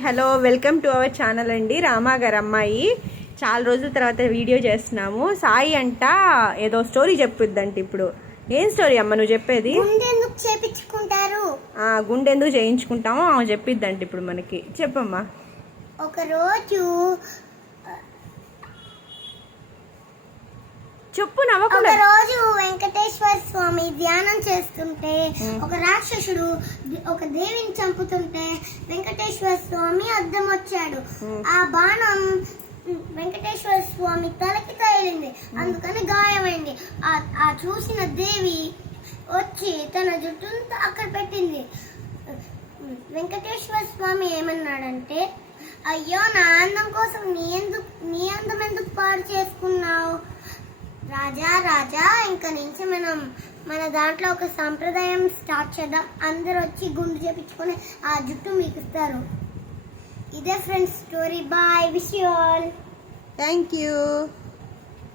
Hello, welcome to our channel అండి. రామా గారు అమ్మాయి చాలా రోజుల తర్వాత వీడియో చేస్తున్నాము. సాయి అంట ఏదో స్టోరీ చెప్పిద్దంట. ఇప్పుడు ఏం స్టోరీ అమ్మ నువ్వు చెప్పేది? గుండెందుకు చేపించుకుంటారు? గుండెందుకు చేయించుకుంటామో చెప్పిద్దంట. ఇప్పుడు మనకి చెప్పమ్మా. ఒకరోజు చెప్పు నవ్వకుండా. ఒక రోజు వెంకటేశ్వర స్వామి ధ్యానం చేస్తుంటే ఒక రాక్షసుడు ఒక దేవిని చంపుతుంటే వెంకటేశ్వర స్వామి అద్దం వచ్చాడు. ఆ బాణం వెంకటేశ్వర స్వామి తలకి తగిలింది, అందుకని గాయమైంది. ఆ చూసిన దేవి వచ్చి తన జుట్టును అక్కడ పెట్టింది. వెంకటేశ్వర స్వామి ఏమన్నాడంటే, అయ్యో నా అందం కోసం నీ అందం ఎందుకు పాడు చేసుకున్నావు? రాజా ఇంకా నుంచి మన దాంట్లో ఒక సంప్రదాయం స్టార్ట్ చేద్దాం. అందరు వచ్చి గుండు చేపించుకొని ఆ జుట్టు మీకు ఇస్తారు. ఇదే friends story. Bye, wish you all. Thank you.